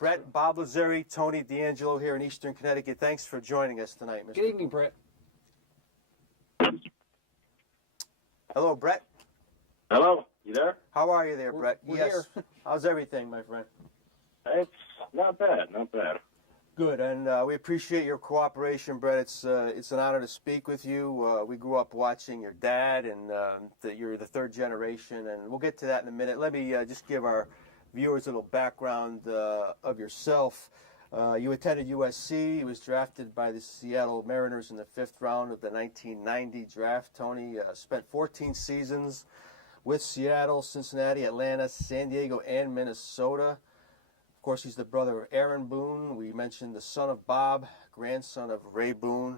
Bret, Bob Lazeri, Tony D'Angelo here in Eastern Connecticut. Thanks for joining us tonight, Mr. Good evening, Bret. Hello, Bret. Hello, you there? How are you there, Bret? We're Yes. here. How's everything, my friend? It's not bad, not bad. Good, and we appreciate your cooperation, Bret. It's an honor to speak with you. We grew up watching your dad, and you're the third generation, and we'll get to that in a minute. Let me just give our viewers a little background of yourself. You attended USC. You was drafted by the Seattle Mariners in the 5th round of the 1990 draft. Tony spent 14 seasons with Seattle, Cincinnati, Atlanta, San Diego, and Minnesota. Of course, he's the brother of Aaron Boone. We mentioned the son of Bob, grandson of Ray Boone.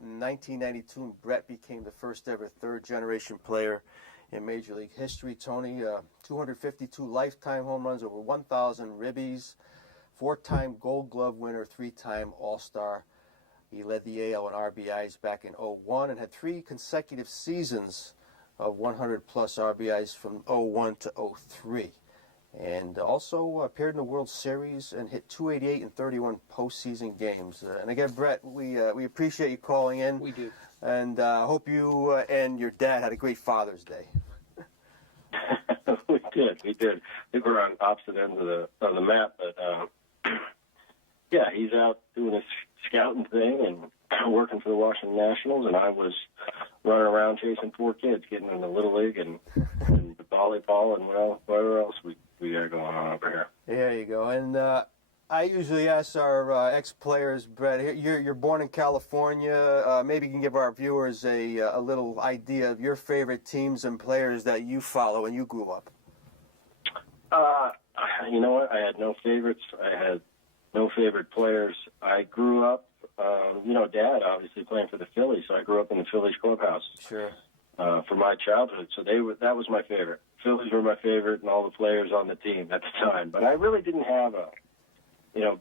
In 1992, Bret became the first ever third-generation player in Major League history. Tony, 252 lifetime home runs, over 1,000 ribbies, 4-time Gold Glove winner, 3-time All-Star. He led the AL in RBIs back in 2001 and had 3 consecutive seasons of 100-plus RBIs from 2001 to 2003. And also appeared in the World Series and hit .288 in 31 postseason games. And again, Bret, we appreciate you calling in. We do. And hope you and your dad had a great Father's Day. We did. I think we're on opposite ends of the map, but yeah, he's out doing his scouting thing and working for the Washington Nationals, and I was running around chasing 4 kids, getting in the Little League and the volleyball and whatever else we got going on over here. There you go. And I usually ask our ex-players, Bret, you're born in California. Maybe you can give our viewers a little idea of your favorite teams and players that you follow when you grew up. You know what? I had no favorites. I had no favorite players. I grew up, Dad obviously playing for the Phillies, so I grew up in the Phillies clubhouse. Sure. For my childhood, so that was my favorite. Phillies were my favorite, and all the players on the team at the time. But I really didn't have a,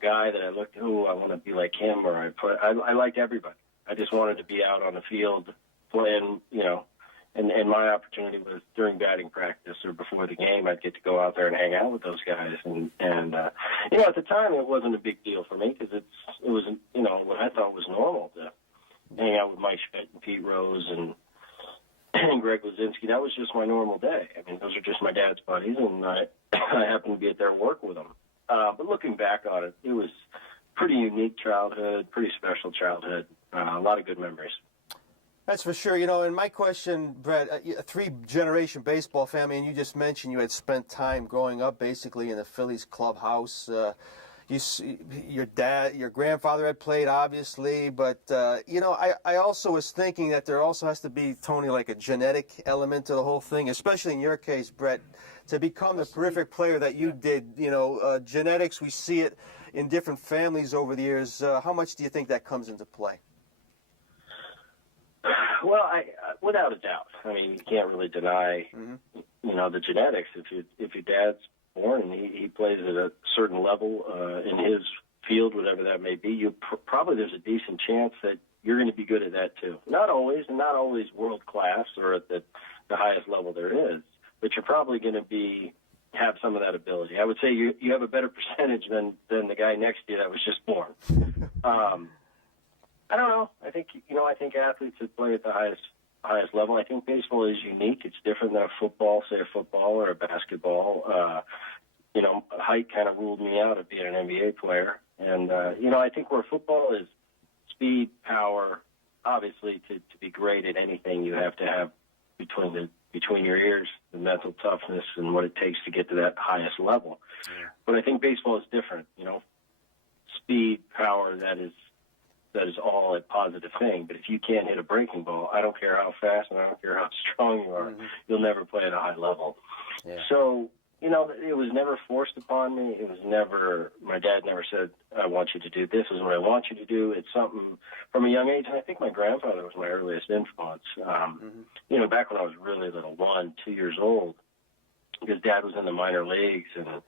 guy that I looked, I want to be like him, or I liked everybody. I just wanted to be out on the field playing, and my opportunity was during batting practice or before the game. I'd get to go out there and hang out with those guys, and at the time it wasn't a big deal for me because it was what I thought was normal to hang out with Mike Schmidt and Pete Rose and Greg Lazinski. That was just my normal day. I mean, those are just my dad's buddies, and I happened to be at their work with them. But looking back on it, it was pretty unique childhood, pretty special childhood, a lot of good memories. That's for sure. And my question, Bret, a 3-generation baseball family, and you just mentioned you had spent time growing up basically in the Phillies clubhouse. Your dad, your grandfather had played, obviously, but, I also was thinking that there also has to be, Tony, like a genetic element to the whole thing, especially in your case, Bret, to become the terrific player that you did. Genetics, we see it in different families over the years. How much do you think that comes into play? Well, without a doubt. I mean, you can't really deny, the genetics. If your dad's born and he plays at a certain level in his field, whatever that may be, probably there's a decent chance that you're going to be good at that too. Not always, and not always world class or at the highest level there is, but you're probably going to have some of that ability. I would say you have a better percentage than the guy next to you that was just born. I don't know. I think athletes that play at the highest level. I think baseball is unique. It's different than a football or a basketball. Height kind of ruled me out of being an NBA player. And, I think where football is speed, power, obviously to be great at anything, you have to have between your ears the mental toughness and what it takes to get to that highest level. Yeah. But I think baseball is different, speed, power, that is all a positive thing. But if you can't hit a breaking ball, I don't care how fast and I don't care how strong you are, you'll never play at a high level. Yeah. So, it was never forced upon me. It was never, my dad never said, I want you to do this. This is what I want you to do. It's something from a young age. And I think my grandfather was my earliest influence. Back when I was really little, 1, 2 years old, because Dad was in the minor leagues and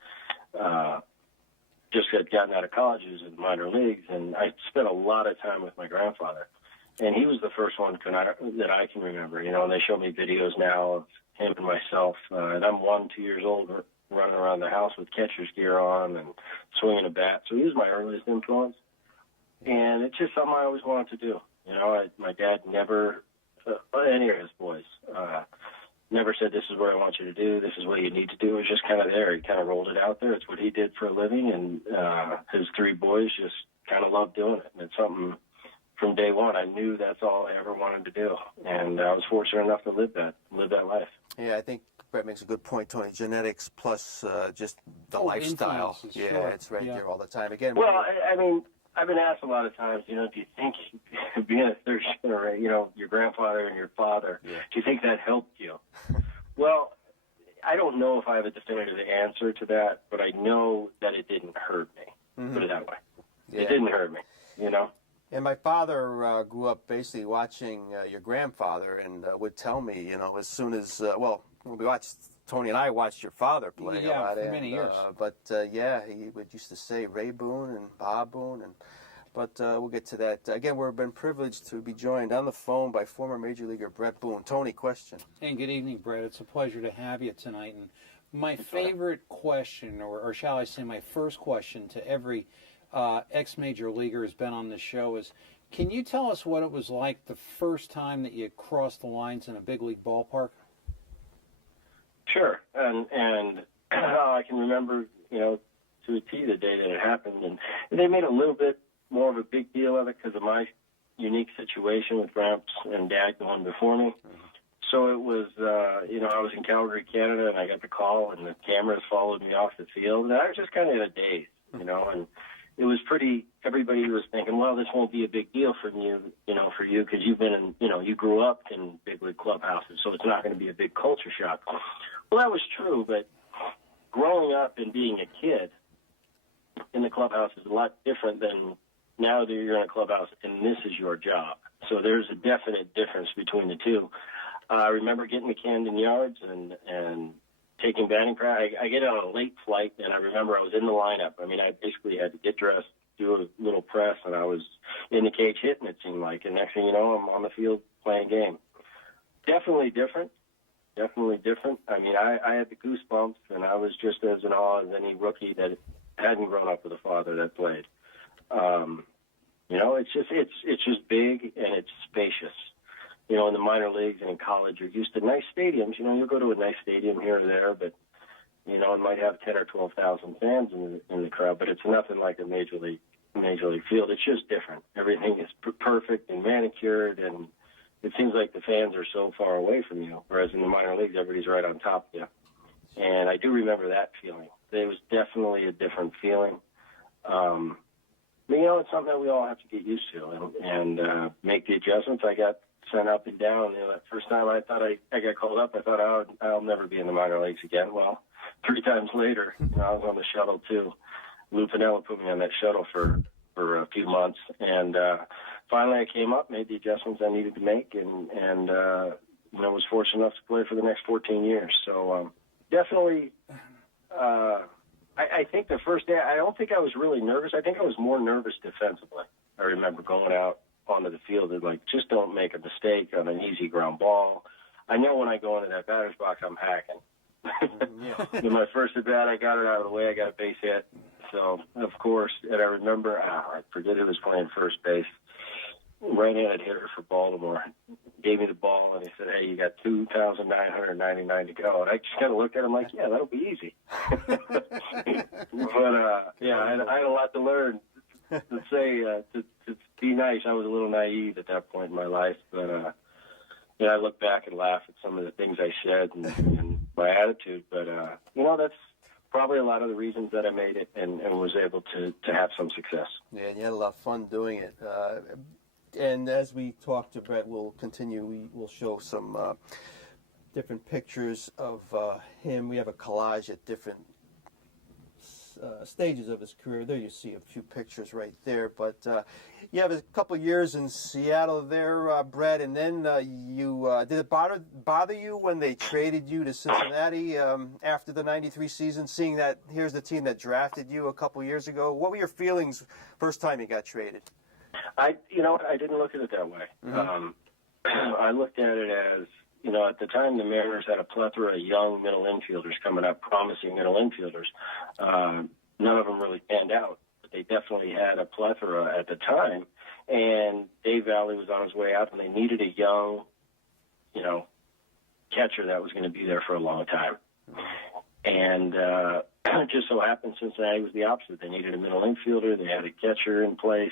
just had gotten out of college. He was in the minor leagues, and I spent a lot of time with my grandfather. And he was the first one that I can remember, and they show me videos now of him and myself. And I'm 1, 2 years old running around the house with catcher's gear on and swinging a bat. So he was my earliest influence. And it's just something I always wanted to do. You know, my dad never, any of his boys, never said, this is what I want you to do, this is what you need to do. It was just kind of there. He kind of rolled it out there. It's what he did for a living, and his three boys just kind of loved doing it. And it's something from day one I knew that's all I ever wanted to do. And I was fortunate enough to live that life. Yeah, I think Bret makes a good point, Tony. Genetics plus just the lifestyle. Yeah, sure. it's right there all the time. Again, well, I mean, I've been asked a lot of times, you know, do you think being a third generation, you know, your grandfather and your father, do you think that helped you? Well, I don't know if I have a definitive answer to that, but I know that it didn't hurt me. Put it that way. Yeah. It didn't hurt me, you know. And my father grew up basically watching your grandfather, and would tell me, you know, as soon as when we watched. Tony and I watched your father play a lot. For many years. But he would used to say Ray Boone and Bob Boone, but we'll get to that. Again, we've been privileged to be joined on the phone by former Major Leaguer Bret Boone. Tony, question. And good evening, Bret. It's a pleasure to have you tonight. And my favorite question, or shall I say my first question to every ex-Major Leaguer who's been on the show is, can you tell us what it was like the first time that you crossed the lines in a big league ballpark? Sure, and I can remember, you know, to a T the day that it happened, and they made a little bit more of a big deal of it because of my unique situation with Gramps and Dad going before me. So it was, you know, I was in Calgary, Canada, and I got the call, and the cameras followed me off the field, and I was just kind of in a daze, you know, and it was pretty, everybody was thinking, well, this won't be a big deal for you, because you've been in, you know, you grew up in big league clubhouses, so it's not going to be a big culture shock. Well, that was true, but growing up and being a kid in the clubhouse is a lot different than now that you're in a clubhouse and this is your job. So there's a definite difference between the two. I remember getting to Camden Yards and taking batting practice. I get on a late flight, and I remember I was in the lineup. I mean, I basically had to get dressed, do a little press, and I was in the cage hitting, it seemed like. And next thing you know, I'm on the field playing a game. Definitely different. I mean, I had the goosebumps, and I was just as in awe as any rookie that hadn't grown up with a father that played. You know, it's just big and it's spacious. You know, in the minor leagues and in college, you're used to nice stadiums. You know, you'll go to a nice stadium here or there, but, you know, it might have 10 or 12,000 fans in the crowd, but it's nothing like a major league field. It's just different. Everything is perfect and manicured, and it seems like the fans are so far away from you, whereas in the minor leagues, everybody's right on top of you. And I do remember that feeling. It was definitely a different feeling. But, you know, it's something that we all have to get used to and make the adjustments. I got sent up and down. You know, that first time I thought I got called up, I thought, I'll never be in the minor leagues again. Well, 3 times later, you know, I was on the shuttle too. Lou Piniella put me on that shuttle for a few months, and finally I came up, made the adjustments I needed to make, and you know, was fortunate enough to play for the next 14 years. So definitely, I think the first day, I don't think I was really nervous. I think I was more nervous defensively. I remember going out onto the field and, like, just don't make a mistake on an easy ground ball. I know when I go into that batter's box, I'm hacking. In my first at bat, I got it out of the way. I got a base hit. So, of course, and I remember, I forget who was playing first base. Right-handed hitter for Baltimore. Gave me the ball, and he said, hey, you got 2,999 to go. And I just kind of looked at him like, yeah, that'll be easy. But, yeah, I had a lot to learn. To say, to be nice, I was a little naive at that point in my life. But, yeah, I look back and laugh at some of the things I said and my attitude. But, you know, that's probably a lot of the reasons that I made it and was able to have some success. Yeah, and you had a lot of fun doing it. And as we talk to Bret, we'll continue. We'll show some different pictures of him. We have a collage at different stages of his career. There you see a few pictures right there. But you have a couple years in Seattle there, Bret, and then did it bother you when they traded you to Cincinnati after the '93 season, seeing that here's the team that drafted you a couple years ago? What were your feelings first time you got traded? I didn't look at it that way. Mm-hmm. I looked at it as, at the time the Mariners had a plethora of young middle infielders coming up, promising middle infielders. None of them really panned out, but they definitely had a plethora at the time. And Dave Valley was on his way out, and they needed a young, catcher that was going to be there for a long time. And it just so happened Cincinnati was the opposite. They needed a middle infielder. They had a catcher in place,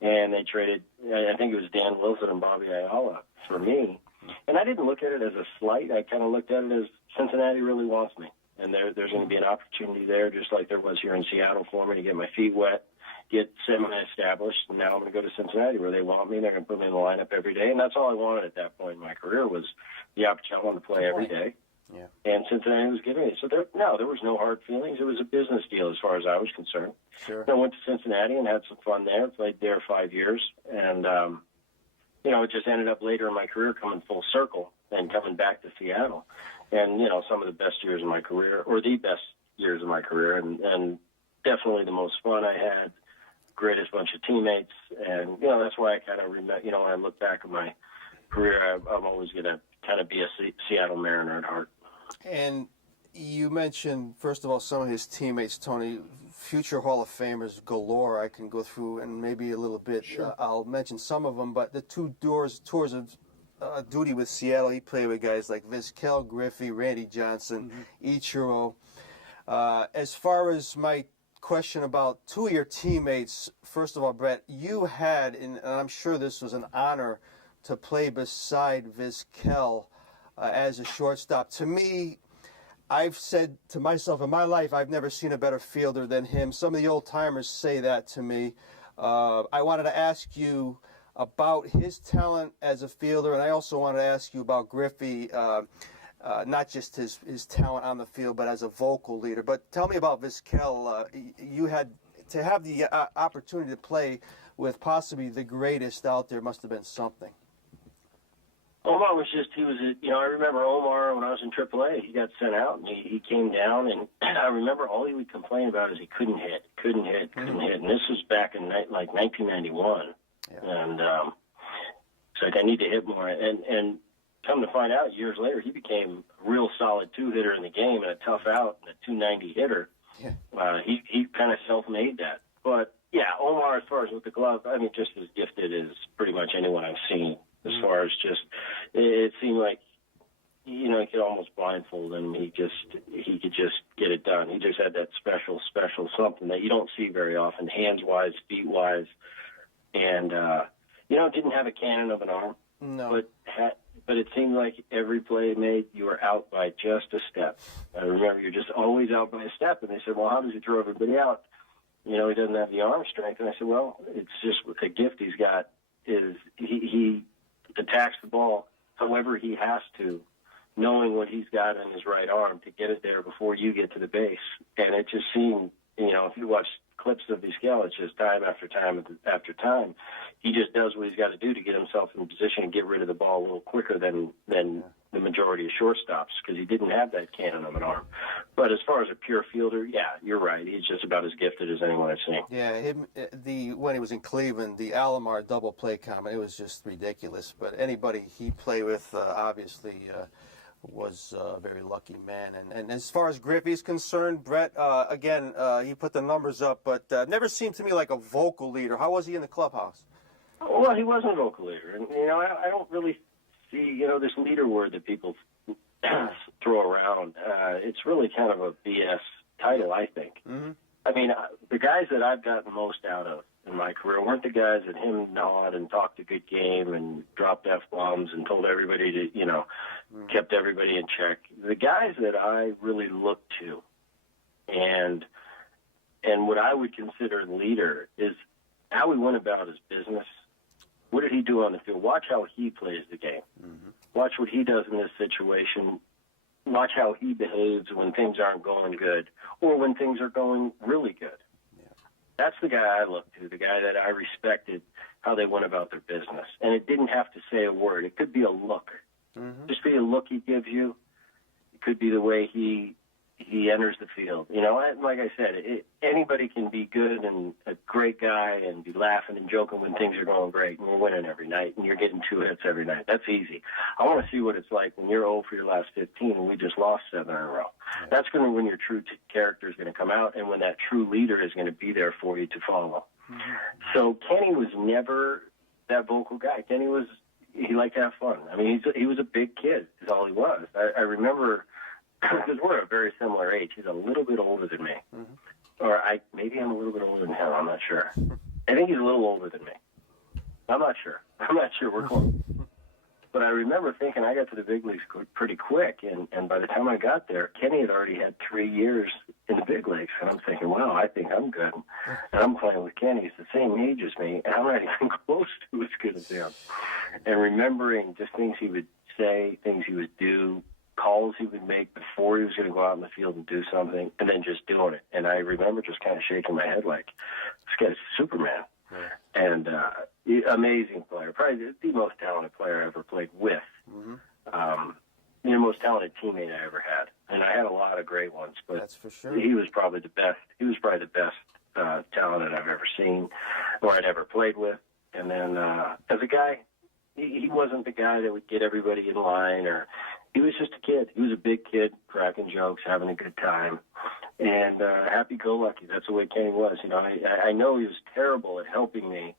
and they traded, I think it was Dan Wilson and Bobby Ayala for me. And I didn't look at it as a slight. I kind of looked at it as Cincinnati really wants me. And there's going to be an opportunity there, just like there was here in Seattle for me to get my feet wet, get semi-established, and now I'm going to go to Cincinnati where they want me. They're going to put me in the lineup every day, and that's all I wanted at that point in my career was the opportunity. I wanted to play every day. Yeah. And Cincinnati was giving me. So there was no hard feelings. It was a business deal as far as I was concerned. Sure. I went to Cincinnati and had some fun there, played there 5 years, and, it just ended up later in my career coming full circle and coming back to Seattle. And, some of the best years of my career, or the best years of my career, and definitely the most fun I had, greatest bunch of teammates. And, that's why I kind of remember, when I look back at my career, I'm always going to kind of be a Seattle Mariner at heart. And you mentioned, first of all, some of his teammates, Tony, future Hall of Famers galore. I can go through and maybe a little bit. Sure. I'll mention some of them, but the two tours of duty with Seattle, he played with guys like Vizquel, Griffey, Randy Johnson, Ichiro. As far as my question about two of your teammates, first of all, Bret, you had, and I'm sure this was an honor, to play beside Vizquel as a shortstop. To me, I've said to myself in my life, I've never seen a better fielder than him. Some of the old-timers say that to me. I wanted to ask you about his talent as a fielder, and I also wanted to ask you about Griffey, not just his talent on the field, but as a vocal leader. But tell me about Vizquel. You had to have the opportunity to play with possibly the greatest out there. Must have been something. Omar was I remember Omar when I was in AAA, he got sent out and he came down, and I remember all he would complain about is he couldn't hit. And this was back in 1991. Yeah. And it's like, I need to hit more. And come to find out, years later, he became a real solid two-hitter in the game and a tough out and a 290 hitter. Yeah. He kind of self-made that. But, yeah, Omar, as far as with the glove, I mean, just as gifted as pretty much anyone I've seen. As far as just, it seemed like, he could almost blindfold him. He could just get it done. He just had that special something that you don't see very often, hands-wise, feet-wise. And, didn't have a cannon of an arm. No. But it seemed like every play made, you were out by just a step. I remember you're just always out by a step. And they said, well, how does he throw everybody out? He doesn't have the arm strength. And I said, well, it's just a gift he's got is he attacks the ball however he has to, knowing what he's got in his right arm to get it there before you get to the base. And it just seemed, if you watch clips of Vizquel, it's just time after time after time. He just does what he's got to do to get himself in position and get rid of the ball a little quicker than the majority of shortstops, because he didn't have that cannon of an arm. But as far as a pure fielder, yeah, you're right. He's just about as gifted as anyone I've seen. Yeah, when he was in Cleveland, the Alomar double play comment, it was just ridiculous. But anybody he played with, obviously, was a very lucky man. And as far as Griffey's concerned, Bret, again, he put the numbers up, but never seemed to me like a vocal leader. How was he in the clubhouse? Well, he wasn't a vocal leader. And, I don't really see, this leader word that people throw around. It's really kind of a BS title, I think. Mm-hmm. I mean, the guys that I've gotten most out of in my career weren't the guys that him nod and talked a good game and dropped F-bombs and told everybody to, kept everybody in check. The guys that I really looked to and what I would consider leader is how he went about his business. What did he do on the field? Watch how he plays the game. Mm-hmm. Watch what he does in this situation. Watch how he behaves when things aren't going good or when things are going really good. Yeah. That's the guy I look to, the guy that I respected how they went about their business. And it didn't have to say a word. It could be a look. Mm-hmm. Just be a look he gives you. It could be the way he he enters the field. You know, and like I said, anybody can be good and a great guy and be laughing and joking when things are going great and we're winning every night and you're getting 2 hits every night. That's easy. I want to see what it's like when you're 0 for your last 15 and we just lost 7 in a row. That's going to when your true character is going to come out and when that true leader is going to be there for you to follow. So Kenny was never that vocal guy. Kenny he liked to have fun. I mean, he was a big kid is all he was. I remember, because we're a very similar age. He's a little bit older than me. Or maybe I'm a little bit older than him. I'm not sure. I think he's a little older than me. I'm not sure. We're close. But I remember thinking I got to the big leagues pretty quick, and by the time I got there, Kenny had already had 3 years in the big leagues, and I'm thinking, wow, I think I'm good. And I'm playing with Kenny. He's the same age as me, and I'm not even close to as good as him. And remembering just things he would say, things he would do, calls he would make before he was going to go out in the field and do something, and then just doing it. And I remember just kind of shaking my head like, this guy's Superman. And amazing player, probably the most talented player I ever played with. The most talented teammate I ever had, and I had a lot of great ones. But that's for sure. He was probably the best. He was probably the best talented I've ever seen, or I'd ever played with. And then as a guy, he wasn't the guy that would get everybody in line, or he was just a kid. He was a big kid, cracking jokes, having a good time, and happy-go-lucky. That's the way Kenny was. You know, I know he was terrible at helping me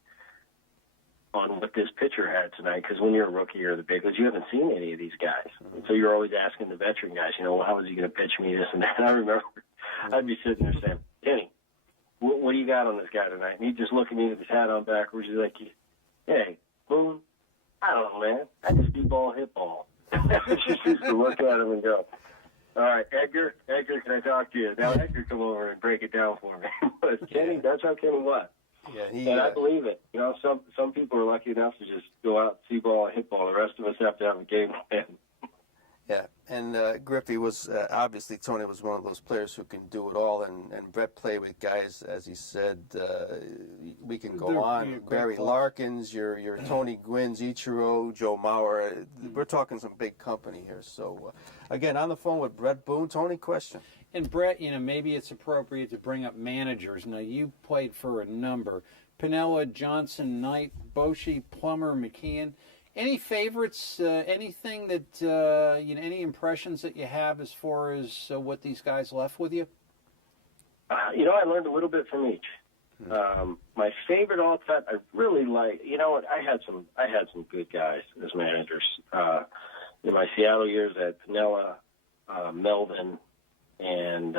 on what this pitcher had tonight, because when you're a rookie or the big leagues, you haven't seen any of these guys. So you're always asking the veteran guys, you know, well, how is he going to pitch me, this and that. And I remember I'd be sitting there saying, Kenny, what do you got on this guy tonight? And he'd just look at me with his hat on backwards. He's like, hey, Boone, I don't know, man. I just do ball, hit ball. I just used to look at him and go, all right, Edgar, can I talk to you? Now Edgar come over and break it down for me. But Kenny, that's how Kenny was. Yeah, and I believe it. You know, some people are lucky enough to just go out, see ball, and hit ball. The rest of us have to have a game plan. Yeah, and Griffey was obviously Tony was one of those players who can do it all, and Bret played with guys, as he said. We can go on. Barry Larkins, your Tony Gwynns, Ichiro, Joe Mauer. We're talking some big company here. So, again, on the phone with Bret Boone. Tony, question. And Bret, you know, maybe it's appropriate to bring up managers. Now, you played for a number: Piniella, Johnson, Knight, Bochy, Plummer, McKeon. Any favorites? Anything that you know? Any impressions that you have as far as what these guys left with you? You know, I learned a little bit from each. My favorite all time, I really like. You know what? I had some good guys as managers. In my Seattle years, I had Piniella, Melvin, and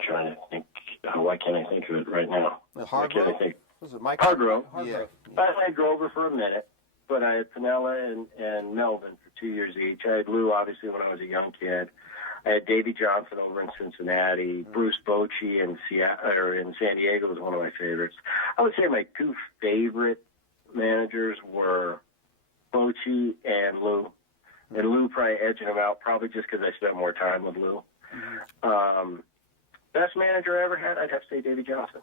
trying to think. Why can't I think of it right now? Hargrove? Was it Mike Hargrove? Yeah. I had Grover for a minute, but I had Piniella and Melvin for 2 years each. I had Lou, obviously, when I was a young kid. I had Davey Johnson over in Cincinnati. Bruce Bochy in San Diego was one of my favorites. I would say my 2 favorite managers were Bochy and Lou. And Lou probably edging him out, probably just because I spent more time with Lou. Best manager I ever had, I'd have to say Davey Johnson.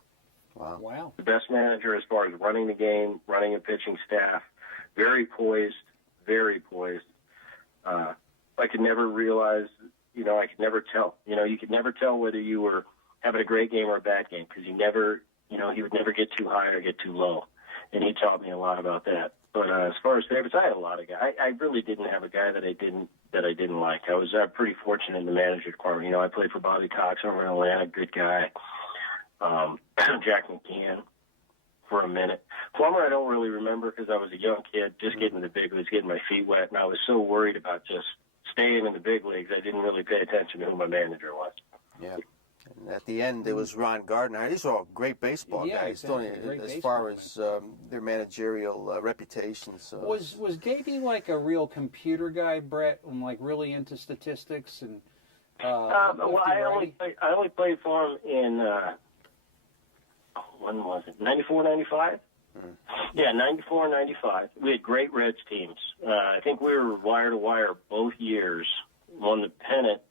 Wow. The best manager as far as running the game, running a pitching staff, very poised. I could never realize, you know, I could never tell. You know, you could never tell whether you were having a great game or a bad game because he would never get too high or get too low. And he taught me a lot about that. But as far as favorites, I had a lot of guys. I really didn't have a guy that I didn't like. I was pretty fortunate in the manager department. You know, I played for Bobby Cox over in Atlanta, good guy. Jack McKeon for a minute. Plummer, I don't really remember because I was a young kid, just getting to the big leagues, getting my feet wet, and I was so worried about just staying in the big leagues, I didn't really pay attention to who my manager was. Yeah. And at the end, it was Ron Gardner. These are all great baseball guys, exactly. as far as their managerial reputations. So. Was Davey like a real computer guy, Bret, and like really into statistics and? Well, I only played for him in when was it? 94, 95? Yeah, 94 and 95. We had great Reds teams. I think we were wire to wire both years. Won the pennant.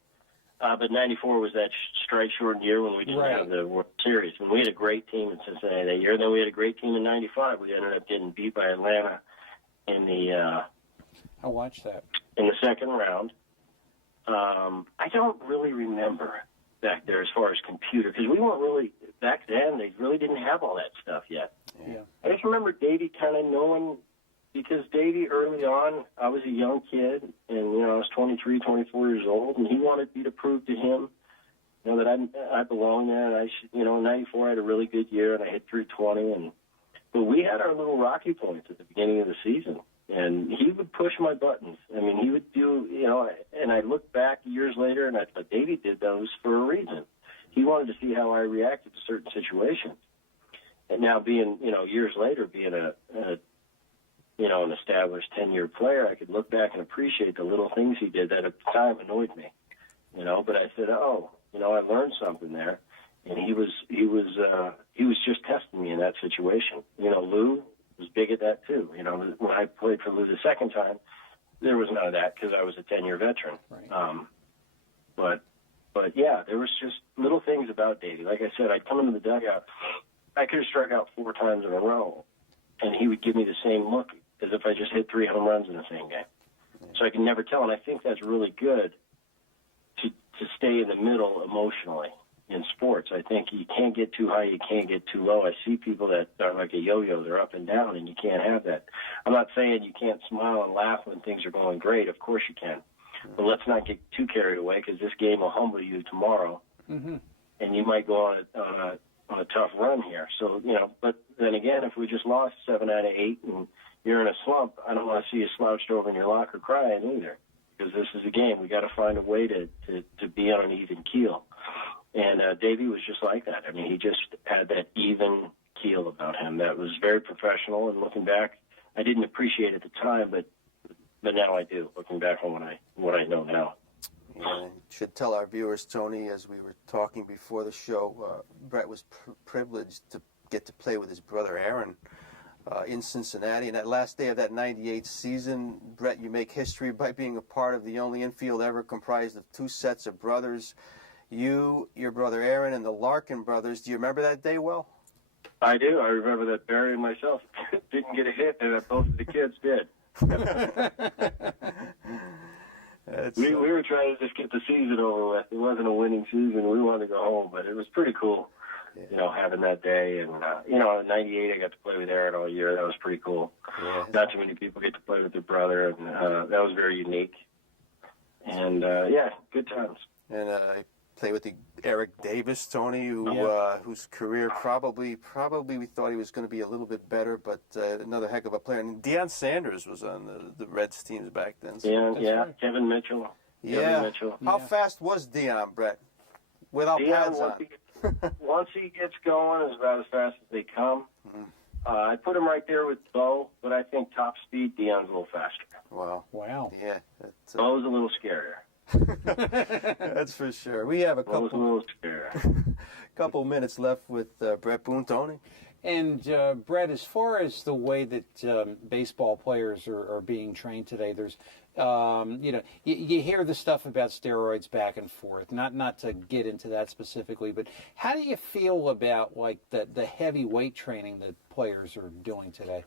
But 94 was that strike-shortened year when we didn't have the World Series. And we had a great team in Cincinnati that year. Then we had a great team in 95. We ended up getting beat by Atlanta in the I watched that. in the second round. I don't really remember back there as far as computer, because we weren't really, back then, they really didn't have all that stuff yet. Yeah. I just remember Davey kind of knowing, because Davey early on, I was a young kid, and, I was 23, 24 years old, and he wanted me to prove to him, that I belonged there, and I should, in 94 I had a really good year, and I hit 320, but we had our little rocky points at the beginning of the season, and he would push my buttons. I mean, he would do, and I look back years later, and I thought Davey did those for a reason. He wanted to see how I reacted to certain situations. And now being, years later, being an established 10-year player, I could look back and appreciate the little things he did that at the time annoyed me, but I said, I learned something there. And he was just testing me in that situation. Lou was big at that too. When I played for Lou the second time, there was none of that because I was a 10-year veteran. Right. But yeah, there was just little things about Davey. Like I said, I'd come into the dugout. I could have struck out 4 times in a row, and he would give me the same look as if I just hit 3 home runs in the same game. So I can never tell, and I think that's really good to stay in the middle emotionally in sports. I think you can't get too high, you can't get too low. I see people that are like a yo-yo, they're up and down, and you can't have that. I'm not saying you can't smile and laugh when things are going great. Of course you can. But let's not get too carried away, because this game will humble you tomorrow, and you might go on a tough run here. So, but then again, if we just lost 7 out of 8 and you're in a slump, I don't want to see you slouched over in your locker crying either, because this is a game. We got to find a way to be on an even keel. And Davey was just like that. I mean, he just had that even keel about him that was very professional. And looking back, I didn't appreciate it at the time, but now I do. Looking back on what I know now. Yeah, should tell our viewers, Tony, as we were talking before the show, Bret was privileged to get to play with his brother Aaron in Cincinnati. And that last day of that '98 season, Bret, you make history by being a part of the only infield ever comprised of 2 sets of brothers. You, your brother Aaron, and the Larkin brothers. Do you remember that day well? I do. I remember that Barry and myself didn't get a hit, and that both of the kids did. We were trying to just get the season over with. It wasn't a winning season. We wanted to go home, but it was pretty cool, having that day. And, in '98, I got to play with Aaron all year. That was pretty cool. Yeah. Not too many people get to play with their brother, and that was very unique. And, good times. And I played with the Eric Davis, Tony, whose career probably we thought he was going to be a little bit better, but another heck of a player. And Deion Sanders was on the Reds teams back then. So. Right. Kevin Mitchell. Yeah. Kevin Mitchell. How fast was Deion, Bret? Without pads on. Once he gets going, it's about as fast as they come. Mm-hmm. I put him right there with Bo, but I think top speed, Deion's a little faster. Wow. Yeah. Bo's a little scarier. That's for sure. We have a couple minutes left with Bret Boone, Tony. And Bret, as far as the way that baseball players are being trained today, there's, you hear the stuff about steroids back and forth. Not to get into that specifically, but how do you feel about like the heavy weight training that players are doing today?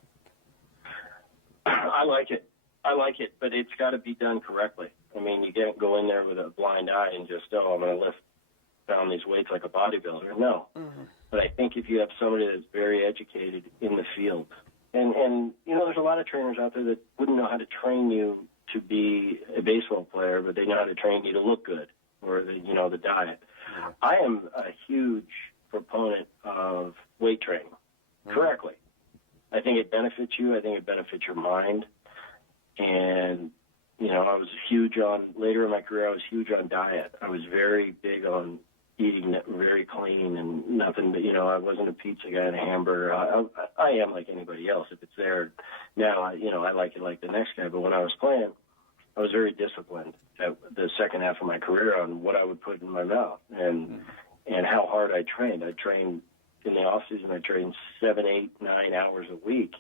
I like it, but it's got to be done correctly. I mean, you can't go in there with a blind eye and just, I'm going to lift down these weights like a bodybuilder. No. Mm-hmm. But I think if you have somebody that's very educated in the field, and there's a lot of trainers out there that wouldn't know how to train you to be a baseball player, but they know how to train you to look good, or the diet. Mm-hmm. I am a huge proponent of weight training, correctly. I think it benefits you. I think it benefits your mind. And I was later in my career, I was huge on diet. I was very big on eating very clean and nothing, I wasn't a pizza guy and a hamburger. I am like anybody else. If it's there now, I like it like the next guy. But when I was playing, I was very disciplined at the second half of my career on what I would put in my mouth and how hard I trained. I trained in the off season. I trained 7, 8, 9 hours a week.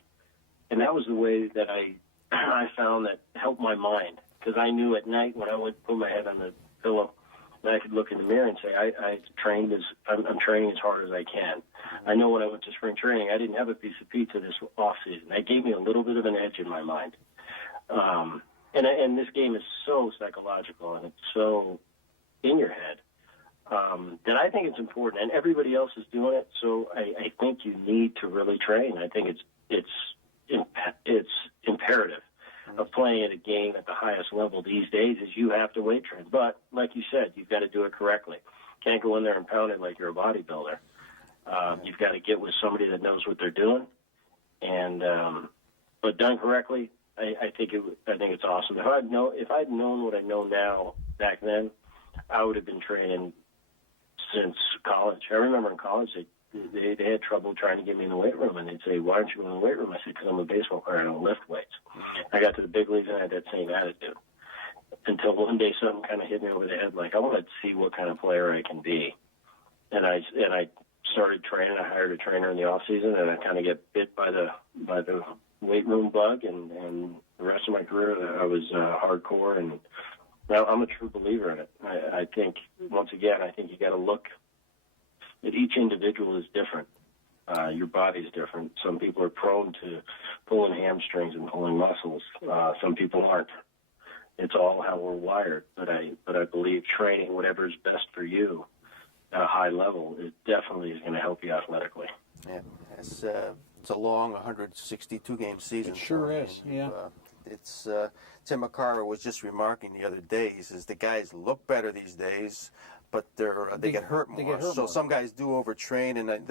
And that was the way that I found that helped my mind, because I knew at night when I would put my head on the pillow, and I could look in the mirror and say, I'm training as hard as I can. I know when I went to spring training, I didn't have a piece of pizza this off season. That gave me a little bit of an edge in my mind. And this game is so psychological and it's so in your head that I think it's important. And everybody else is doing it, so I think you need to really train. I think it's imperative of playing at a game at the highest level these days is you have to weight train. But like you said, you've got to do it correctly. Can't go in there and pound it like you're a bodybuilder. You've got to get with somebody that knows what they're doing, and but done correctly, I think it's awesome. If I'd known what I know now back then, I would have been training since college. I remember in college they had trouble trying to get me in the weight room, and they'd say, "Why aren't you in the weight room?" I said, "Because I'm a baseball player. I don't lift weights." I got to the big leagues and I had that same attitude until one day something kind of hit me over the head, like I want to see what kind of player I can be, and I started training. I hired a trainer in the off season, and I kind of get bit by the weight room bug, and the rest of my career I was hardcore, and now I'm a true believer in it. I think once again, I think you got to look at each individual is different. Your body's different. Some people are prone to pulling hamstrings and pulling muscles. Some people aren't. It's all how we're wired. But I believe training whatever is best for you at a high level, it definitely is going to help you athletically. Yeah, it's a long 162-game season. It sure is, yeah. It's Tim McCarver was just remarking the other day. He says the guys look better these days, but they get hurt more. They get hurt so more. Some guys do overtrain, and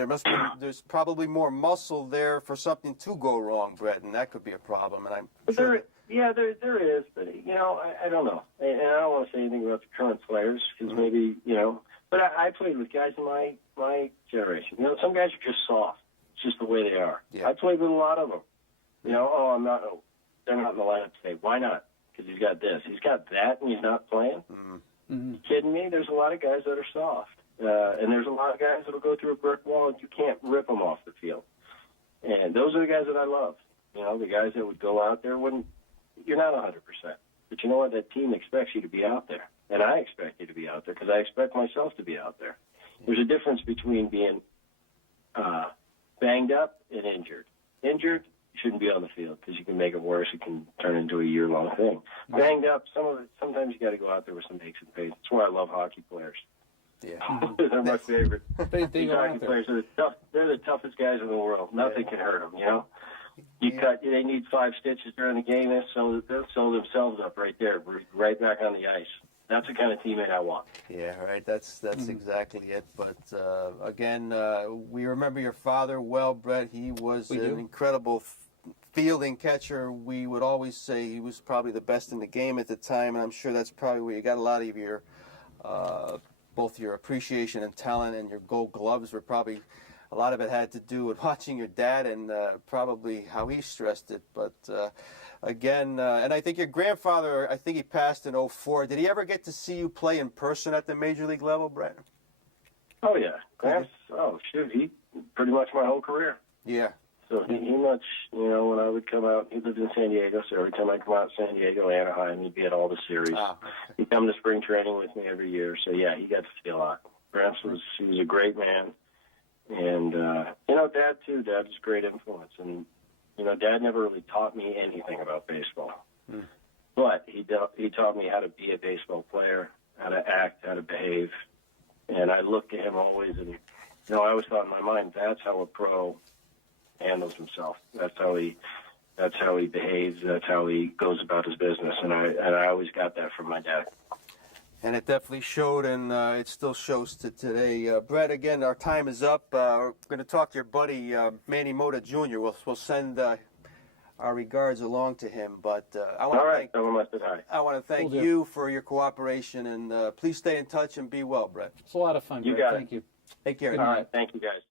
there's probably more muscle there for something to go wrong, Bret, and that could be a problem. And I'm sure. There is, but I don't know, and I don't want to say anything about the current players because maybe But I played with guys in my generation. Some guys are just soft. It's just the way they are. Yeah. I played with a lot of them. They're not in the lineup today. Why not? Because he's got this. He's got that, and he's not playing. Mm-hmm. You kidding me? There's a lot of guys that are soft. And there's a lot of guys that will go through a brick wall, and you can't rip them off the field. And those are the guys that I love. The guys that would go out there you're not 100%. But you know what? That team expects you to be out there. And I expect you to be out there because I expect myself to be out there. There's a difference between being banged up and injured. Injured, you shouldn't be on the field because you can make it worse. It can turn into a year-long thing. Banged up, sometimes you got to go out there with some aches and pains. That's why I love hockey players. Yeah. They're my favorite. They go hockey out there. players they're the toughest guys in the world. Nothing can hurt them, They need 5 stitches during the game. They'll sew themselves up right there, right back on the ice. That's the kind of teammate I want. Yeah, right. That's exactly it. But again, we remember your father well, Bret. He was an incredible fielding catcher. We would always say he was probably the best in the game at the time, and I'm sure that's probably where you got a lot of your both your appreciation and talent, and your Gold Gloves were probably. A lot of it had to do with watching your dad and probably how he stressed it. But again, and I think your grandfather, I think he passed in 2004. Did he ever get to see you play in person at the major league level, Bret? Oh, yeah. Gramps, he pretty much my whole career. Yeah. So he much, when I would come out, he lived in San Diego, so every time I come out San Diego, Anaheim, he'd be at all the series. Ah. He'd come to spring training with me every year. So, yeah, he got to see a lot. Gramps was a great man. And, Dad, too. Dad was a great influence. And, Dad never really taught me anything about baseball. But he taught me how to be a baseball player, how to act, how to behave. And I looked at him always, and, I always thought in my mind, that's how a pro handles himself. That's how he behaves. That's how he goes about his business. And I always got that from my dad. And it definitely showed, and it still shows to today. Bret, again, our time is up. We're going to talk to your buddy, Manny Mota Jr. We'll send our regards along to him. But I want to thank you for your cooperation, and please stay in touch and be well, Bret. It's a lot of fun, You Bret. got it. Thank you. Take care. All right. Thank you, guys.